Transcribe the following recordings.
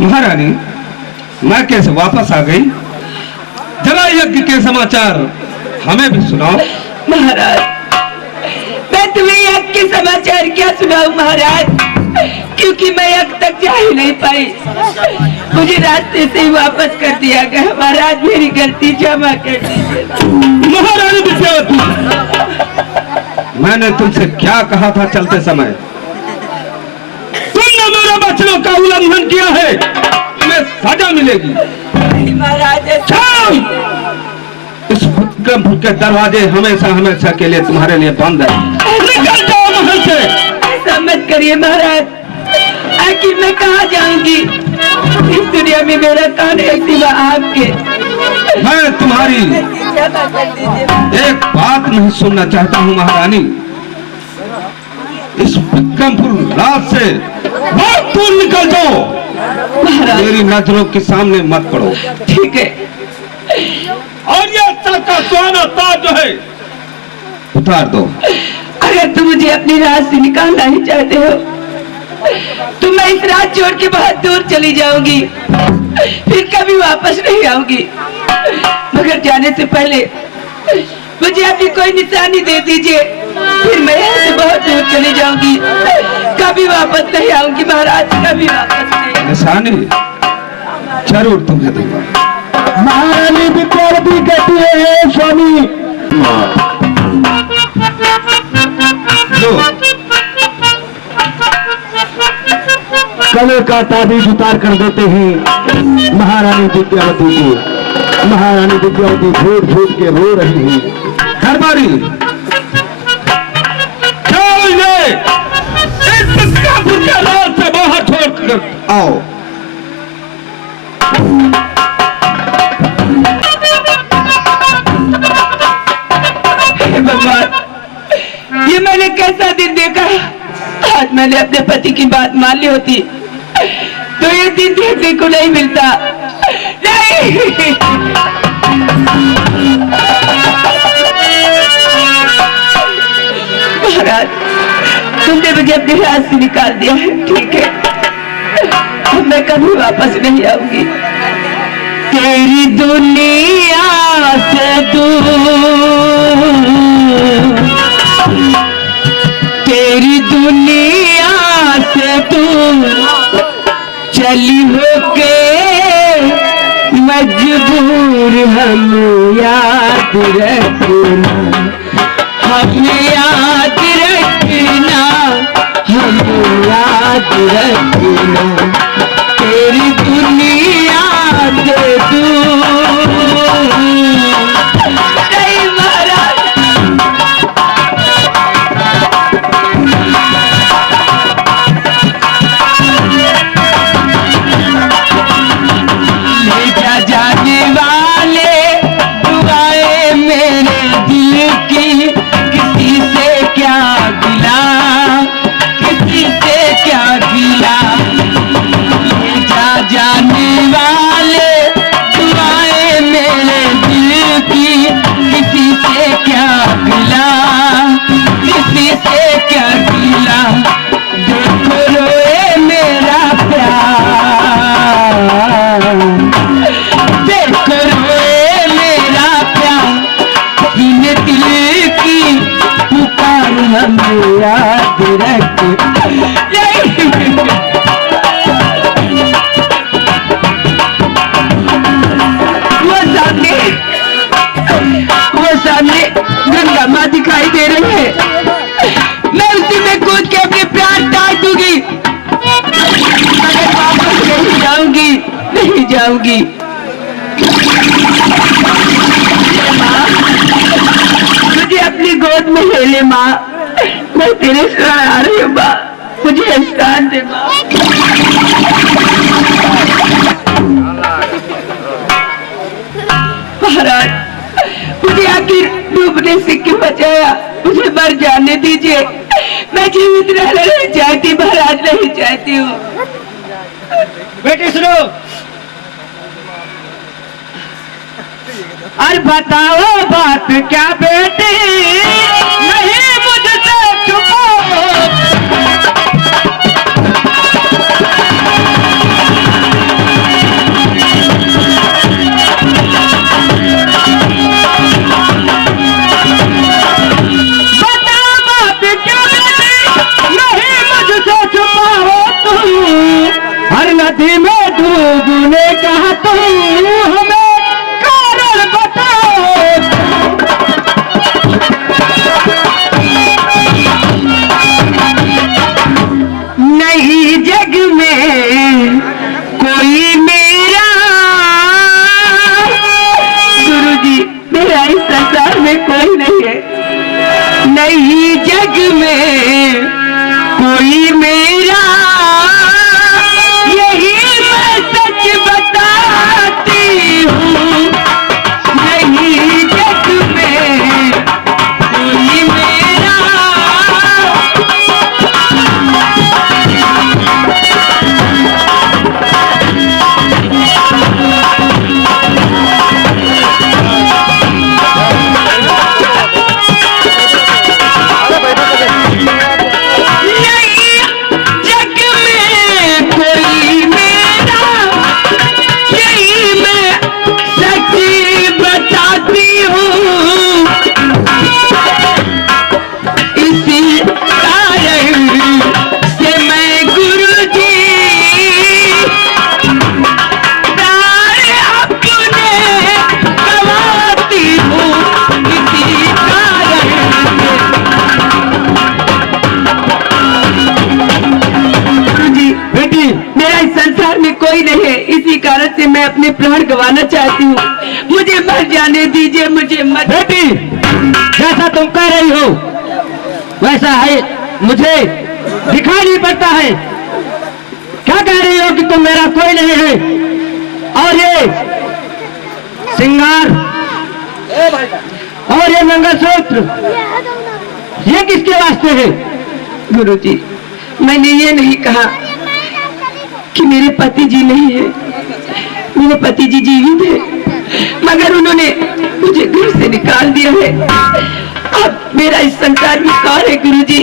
महारानी, मैं कैसे वापस आ गई? जरा यज्ञ के समाचार हमें भी सुनाओ। महाराज, मैं तुम्हें यज्ञ के समाचार क्या सुनाऊं महाराज, क्योंकि मैं यज्ञ तक जा ही नहीं पाई। मुझे रास्ते से ही वापस कर दिया गया। महाराज, मेरी गलती क्षमा कर दीजिए। महारानी विद्यावती, मैंने तुमसे क्या कहा था चलते समय? तुमने मेरे वचनों का उल्लंघन किया है, तुम्हें सजा मिलेगी। महाराज, इस विक्रमपुर के दरवाजे हमेशा हमेशा के लिए तुम्हारे लिए बंद है। निकल जाओ महल से। ऐसा मत करिए महाराज, आखिर मैं कहाँ जाऊंगी? इस दुनिया में मेरा कौन है सिवा आपके? मैं तुम्हारी एक बात नहीं सुनना चाहता हूँ महारानी। इस विक्रमपुर राज से बहुत दूर निकल जाओ। मेरी नजरों के सामने मत पड़ो। ठीक है। और ये सर का सुहाना ताज जो है उतार दो। अगर तुम मुझे अपनी राज से निकालना ही चाहते हो तो मैं इस राज छोड़ के बहुत दूर चली जाऊंगी, फिर कभी वापस नहीं आऊंगी। मगर जाने से पहले मुझे अपनी कोई निशानी दे दीजिए, फिर मैं यहाँ से बहुत दूर चली जाऊंगी, कभी वापस नहीं आऊंगी महाराज, कभी वापस नहीं। निशानी जरूर तुम्हें दूंगा। महारानी विद्यावती कहती है स्वामी, कले का ताबीज उतार कर देते हैं महारानी विद्यावती को। महारानी विद्यावती फूट फूट के रो रही है। दरबारी, से बाहर छोड़ कर आओ। भगवान, ये मैंने कैसा दिन देखा। आज मैंने अपने पति की बात मान ली होती तो ये दिन देखने को नहीं मिलता। नहीं, महाराज, तुमने मुझे अपने राज से निकाल दिया है, ठीक है। अब मैं कभी वापस नहीं आऊंगी। तेरी दुनिया से दूर, तेरी दुनिया से दूर चली होके मजबूर, हम याद रखना, हम याद रखना, हम याद रखना। तेरी दुनिया से दूर। नहीं महाराज, ले जा जाने वाले दुआएं मेरे दिल की, किसी से क्या गिला, किसी से क्या गिला। ले जा जाने वाले दुआएं मेरे दिल की, किसी से क्या गिला, किसी से क्या गिला। देखो रोए मेरा प्यार, देखो रोए मेरा प्यार, इन दिल की पुकार हम याद रख। वो सामने गंगा माँ दिखाई दे रही है, मैं उसी में कूद के अपने प्यार डाल दूंगी, मगर वापस नहीं जाऊंगी, नहीं जाऊंगी। मुझे अपनी गोद में ले ले माँ, मैं तेरे शरण आ रही हूँ माँ, मुझे स्थान दे माँ। महाराज, मुझे आखिर डूबने से क्यों बचाया? मुझे मर जाने दीजिए, मैं जीवित रहना नहीं चाहती महाराज, नहीं चाहती हूँ। बेटी सुनो, और बताओ बात क्या बेटी, नहीं मुझसे छुपाओ। नदी में डूबने का तुम हमें कारण बताओ। नहीं जग में कोई मेरा, गुरुजी मेरा इस संसार में कोई नहीं है। नहीं जग में कोई मेरा, यही मैं सच बताती हूँ। नहीं जग में कोई मेरा, कोई नहीं है, इसी कारण से मैं अपने प्राण गंवाना चाहती हूँ। मुझे मर जाने दीजिए, मुझे मत। बेटी जैसा तुम कह रही हो वैसा है, मुझे दिखाई नहीं पड़ता है। क्या कह रही हो कि तुम मेरा कोई नहीं है? और ये श्रृंगार और ये मंगलसूत्र ये किसके वास्ते है? गुरुजी मैंने ये नहीं कहा कि मेरे पति जी नहीं है। मेरे पति जी जीवित है, मगर उन्होंने मुझे घर से निकाल दिया है। अब मेरा इस संसार में कौन है गुरुजी?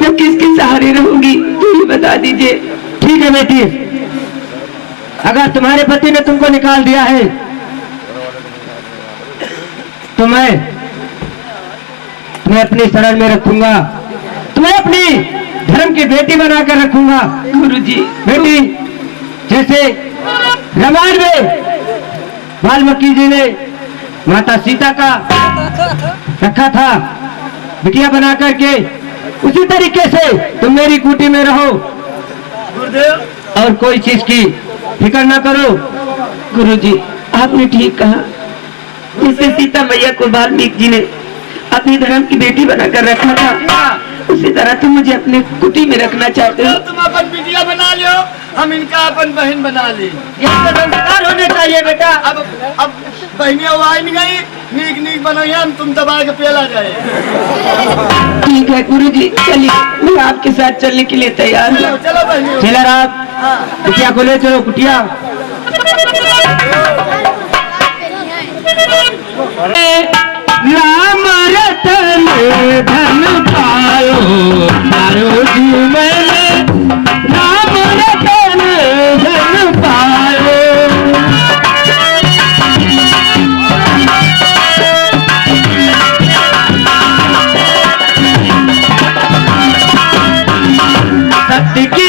मैं किसके सहारे रहूंगी, तुम बता दीजिए। ठीक है बेटी, अगर तुम्हारे पति ने तुमको निकाल दिया है तो मैं तुम्हें अपनी शरण में रखूंगा, तुम्हें अपनी धर्म की बेटी बनाकर रखूंगा। गुरुजी बेटी जैसे रामायण में वाल्मीकि जी ने माता सीता का रखा था बिटिया बना करके, उसी तरीके से तुम मेरी कुटी में रहो और कोई चीज की फिक्र ना करो। गुरुजी आपने ठीक कहा, जैसे सीता मैया को वाल्मीकि जी ने अपनी धर्म की बेटी बनाकर रखा था, उसी तरह तुम मुझे अपने कुटी में रखना चाहते हो। तुम अपन बिटिया बना लो, हम इनका अपन बहन बना ले। ये तो संस्कार होने चाहिए बेटा। अब बहनिया आए नहीं गई, नीक नीक बनाइए, हम तुम दबा के पेला जाए। ठीक है गुरुजी, चलिए मैं आपके साथ चलने के लिए तैयार हूँ। चलो बहनिया। चला रात कुटिया को ले चलो, कुटिया। राम रतन धन पायो मारो जीवन, राम रतन धन पायो। सत्य की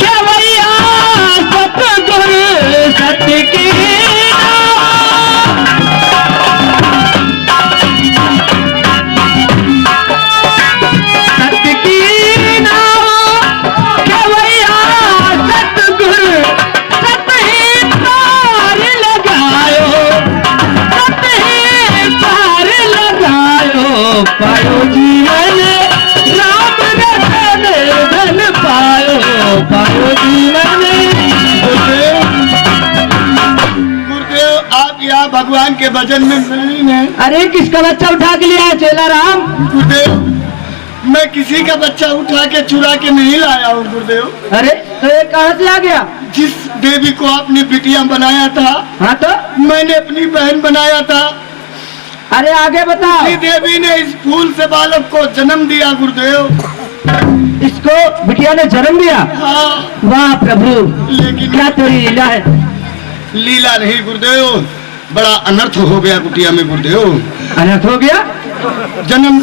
केवैया सतगुरु, सत्य की पायो जीवन, राम रतन धन पायो, पायो जीवन। गुरुदेव आप यहाँ भगवान के भजन में मिली हैं। अरे किसका बच्चा उठा के लिया है चेला राम? गुरुदेव मैं किसी का बच्चा उठा के चुरा के नहीं लाया हूँ गुरुदेव। अरे तो ये कहाँ से आ गया? जिस देवी को आपने बिटिया बनाया था, हाँ तो मैंने अपनी बहन बनाया था। अरे आगे बताओ। इसी देवी ने इस फूल से बालक को जन्म दिया गुरुदेव। इसको बिटिया ने जन्म दिया? हाँ। वाह प्रभु, लेकिन क्या तेरी लीला है। लीला नहीं गुरुदेव, बड़ा अनर्थ हो गया कुटिया में गुरुदेव। अनर्थ हो गया? जन्म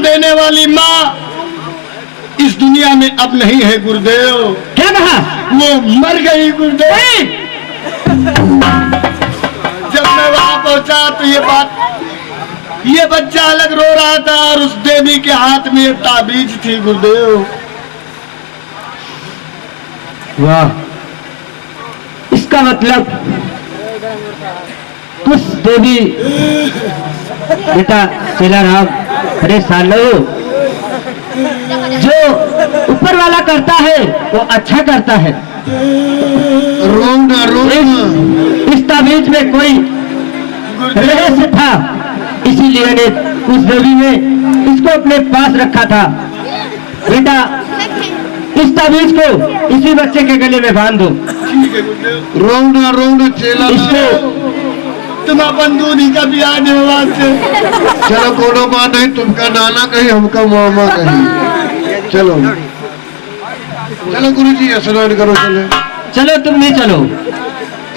देने वाली माँ इस दुनिया में अब नहीं है गुरुदेव। क्या कहा? वो मर गई गुरुदेव। जब मैं वहां पहुंचा तो ये बच्चा अलग रो रहा था और उस देवी के हाथ में एक ताबीज थी गुरुदेव। वाह, इसका मतलब उस देवी बेटा चेला राम, अरे सालो, जो ऊपर वाला करता है वो अच्छा करता है। रोना इस ताबीज में कोई रहस्य था, इसीलिए ने उस देवी ने इसको अपने पास रखा था। बेटा, इस ताबीज को इसी बच्चे के गले में बांध दो। रोना चेला इसको तुम अपन दूनी का ब्याह देवा से। चलो कोनो बात नहीं, तुमका नाना कही हमका मामा कही। चलो गुरुजी स्नान करो। चलो तुम भी चलो।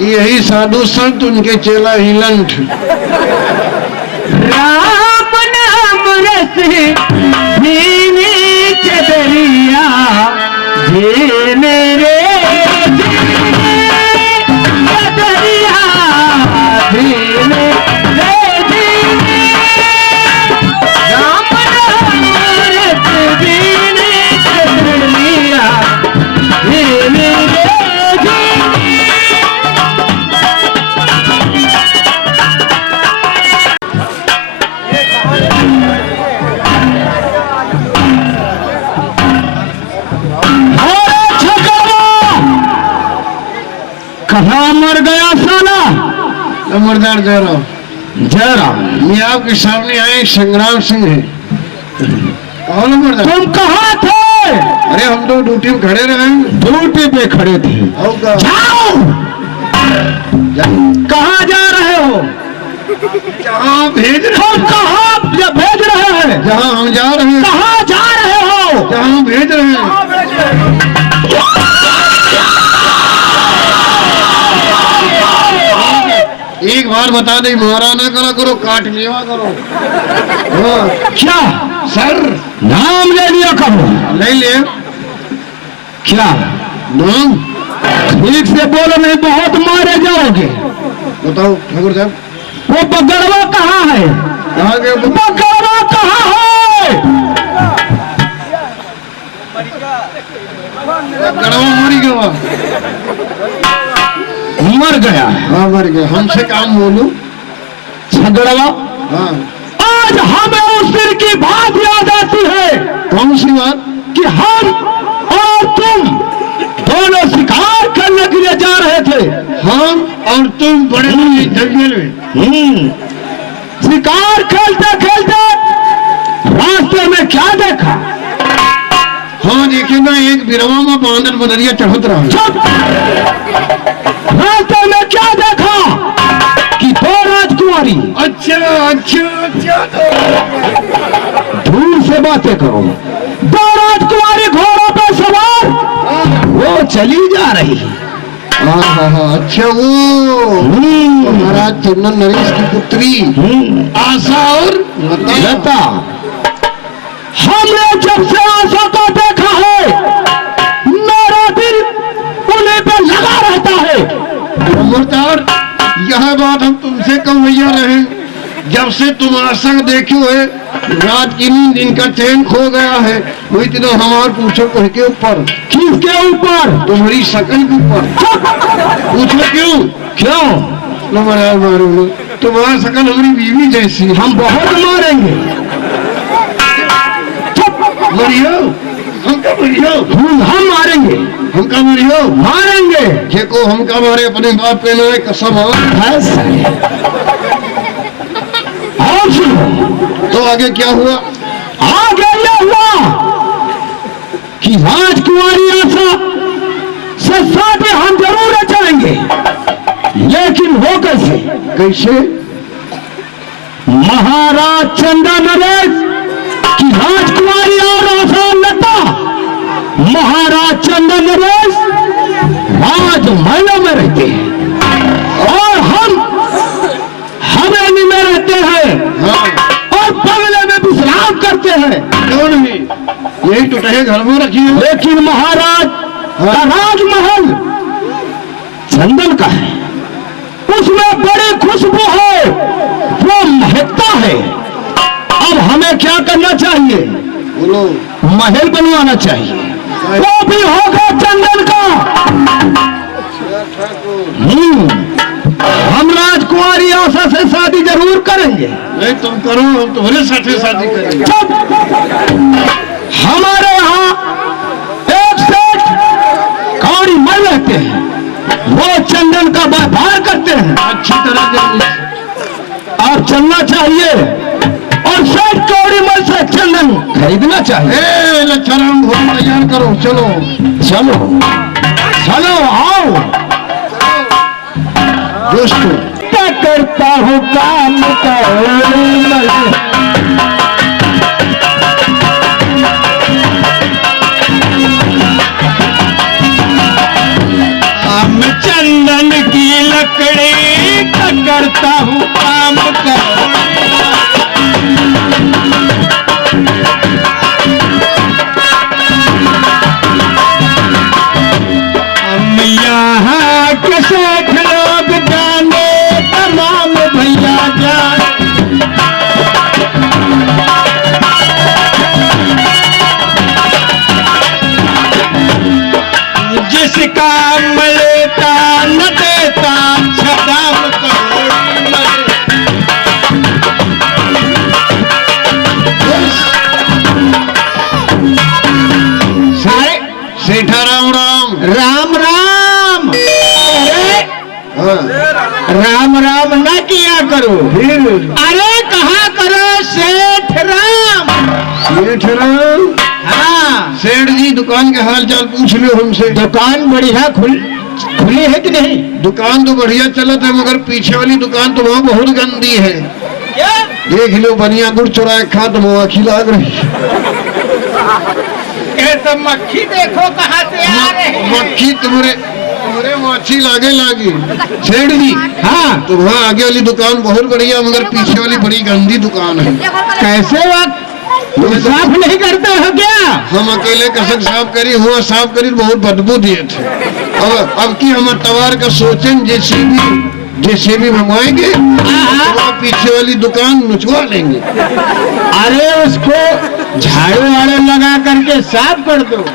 यही साधु संत उनके चेला हिलंठ। राम नाम रस भीनी चदरिया जे मेरे चदरिया भीने राम नाम रस भीनी चदरिया भीने कहाँ मर गया साला? नंबरदार जयराम। जयराम, मैं आपके सामने आए संग्राम सिंह है। कौन नंबरदार? तुम कहाँ थे? अरे हम तो ड्यूटी में खड़े रहे। ड्यूटी पे खड़े थे। जाओ। कहाँ जा रहे हो? जहाँ भेज रहे। हम कहाँ भेज रहे हैं? जहाँ हम जा रहे हैं। कहाँ जा रहे हो? जहाँ भेज रहे हैं। एक बार बता दे, मारा ना करा करो, काट लिया करो। क्या सर? नाम ले लिया करो। नहीं ले। क्या नाम? ठीक से बोलो, नहीं बहुत मारे जाओगे। बताओ ठाकुर साहब। वो बगड़वा कहाँ है? कहाँ गए? बगड़वा कहाँ है? गड़वा मरी गया। मर गया। हाँ मर गया। हमसे काम बोलो। झगड़वा, हाँ। आज हमें उस दिन की बात याद आती है। कौन सी बात? कि हम और तुम दोनों शिकार करने के लिए जा रहे थे। हम और तुम बड़े जंगल में शिकार खेलते खेलते रास्ते में क्या देखा? हाँ देखे ना, एक बिरवा में बांधन बदरिया चढ़त रहा। रास्ते में क्या देखा? कि दो राजकुमारी। अच्छा। दूर से बातें करो। दो राजकुमारी घोड़ों पर सवार वो चली जा रही। हाँ। अच्छा, वो महाराज चंदन नरेश की पुत्री आशा और लता। हमने जब से आशा को देखा है, मेरा दिल उन्हीं पे लगा रहता है। खबरदार, यह बात हम तुमसे कमैया रहे। जब से तुम आशा देखे हुए, रात की नींद इनका चैन खो गया है। वही तो हमार पूछो के ऊपर। किसके ऊपर? तुम्हारी शकल के ऊपर। पूछो क्यों? मारो। तुम्हारा शकल हमारी बीवी जैसी। हम बहुत मारेंगे। मरियो। हमका मरियो। हम मारेंगे। हमका मरियो। मारेंगे। देखो हमका मारे अपने बाप पे ना कसम। और सुनो, तो आगे क्या हुआ? आगे यह हुआ कि राजकुमारी आशा से शादी हम जरूर रचाएंगे, लेकिन वो कैसे? महाराज चंदन नरेश की राजकुमारी और आशा लता, महाराज चंदन नरेश राजमहलों में रहते हैं और हम हवेली में रहते हैं। हाँ। और बंगले में विश्राम करते हैं। है, क्यों नहीं, यही टूटे घर में रखी है। लेकिन महाराज का राजमहल चंदन का है, उसमें बड़ी खुशबू है, वो महकता है। अब हमें क्या करना चाहिए? बोलो। महल बनवाना चाहिए, वो भी होगा चंदन का। हम राजकुमारी आशा से शादी जरूर करेंगे। नहीं तुम करो, हम तुम्हारे साथ ही शादी करेंगे। हमारे यहाँ एक सेठ कौड़ी मल रहते हैं, वो चंदन का व्यापार करते हैं। अच्छी तरह से आप चलना चाहिए और सेठ कौड़ी मल से चंदन खरीदना चाहिए। ए लच्छाराम भोजन तैयार करो, चलो चलो चलो आओ दोस्तों। क्या करता हूँ काम कौड़ी मल। चंदन की लकड़ी का करता हूँ काम हम यहाँ के सेठ लोग जाने तमाम भैया जान। जिसका मलेता न देता छदाम कौड़ी मल। सारे सेठा राम राम। राम राम। अरे हाँ, राम राम न किया करो, फिर अरे कहा करो सेठ राम। सेठ राम। हाँ, सेठ जी दुकान के हाल चाल पूछ लो हमसे। दुकान बढ़िया खुली है कि नहीं? दुकान तो बढ़िया चलत है, मगर पीछे वाली दुकान तो वहाँ बहुत गंदी है। देख लो, बनिया गुड़ चुराए खा तो मक्खी लाग रही। ये तो मक्खी देखो कहाँ से आ रही। मक्खी तुम्हारे माछी लागे लागी। सेठ जी हाँ, तो वहाँ आगे वाली दुकान बहुत बढ़िया, मगर पीछे वाली बड़ी गंदी दुकान है। कैसे वक्त साफ नहीं करते हो क्या? हम अकेले कसक साफ करी, हुआ साफ करी, बहुत बदबू दिए थे। अब की हम तवार का सोचें जेसीबी मंगवाएंगे, तो वहाँ पीछे वाली दुकान नुचवा लेंगे। अरे उसको झाड़ू वाड़ू लगा करके साफ कर दो।